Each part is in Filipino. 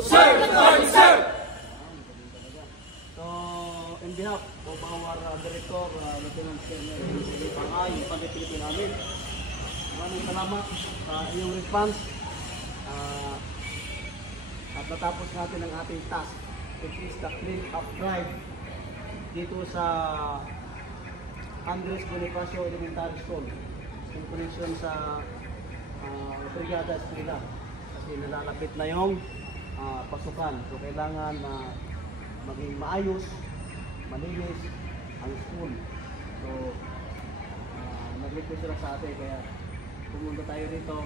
Serve the Lord, serve! So, in behalf of our Director, Lieutenant Colonel Henry Pangay, yung pag-ipilitin namin, maraming salamat sa iyong response. At natapos natin ang ating task, which is the clean up drive dito sa Andres Bonifacio Elementary School in connection sa Brigada Eskwela, kasi nalalapit na yung pasukan. So kailangan na maging maayos, malinis ang school. So nag-request sila sa atin, kaya pumunta tayo dito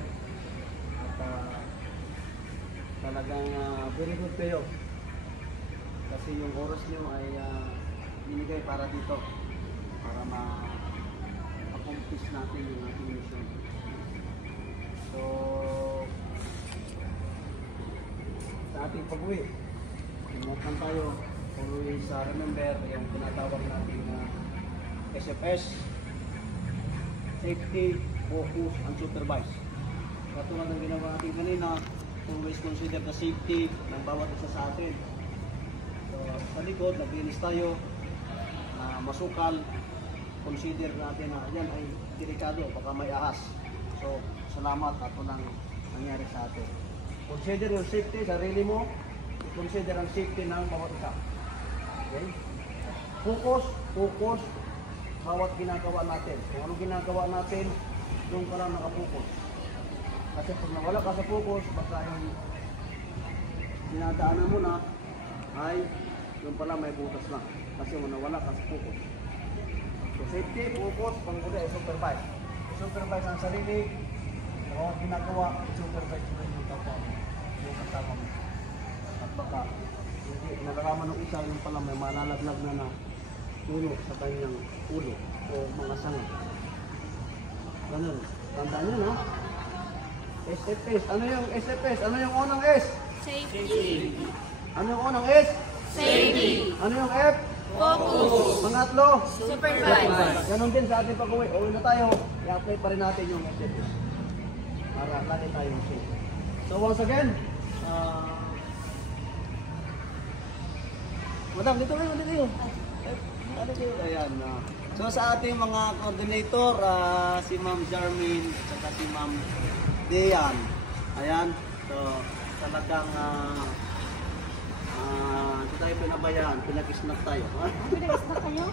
at talagang very good kayo kasi yung oras nyo ay binigay para dito, para ma-accomplish natin yung ating mission. So sa ating pag-uwi, ingatan tayo, always remember yung tinatawag natin na SFS, safety, focus, and supervise. Katulad ng ginawa natin kanina, always consider the safety ng bawat isa sa atin. So, sa likod, naglinis tayo, masukal, consider natin na yan ay delikado, baka may ahas. So, salamat at walang nangyari sa atin. Consider your safety, sarili mo, consider ang safety ng bawat isa. Okay? Focus, bawat ginagawa natin. Kung ano ginagawa natin, doon ka lang nakapokus. Kasi pag nawala ka sa focus, baka yung dinadaanan mo na ay yung pala may butas na. Kasi nawala ka sa focus. So safety, focus, panguli, supervise. Supervise ang sarili, bawat ginagawa, supervise mo yung kapwa mo, yung kasama mo. At baka hindi nalalaman ng isa, yung pala may malalaglag na ulo sa kanyang ulo o mga sanga. Ganun. Tandaan nyo, no? SFS. Ano yung SFS? Ano yung unang S? Safety. Ano yung unang S? Safety. Ano yung F? Focus. Pangatlo? Supervise. Ganon din sa ating pag-uwi. Uwi na tayo. I-apply pa rin natin yung SFS. Para lagi tayong safe. So once again, Madam, dito kayo, dito kayo. Ayan. So sa ating mga coordinator, si Ma'am Jarmin at saka si Ma'am Dean. Ayan. So talagang ito tayo pinabayaan, pinag-snack tayo. Pinag-snack kayo?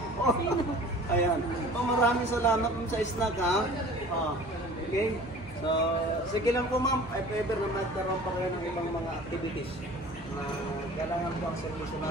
Ayan. So maraming salamat sa snack, ha. Okay. So sige lang po, ma'am, if ever na magkaroon pa kayo ng ibang mga activities na kailangan po ang servisyo natin.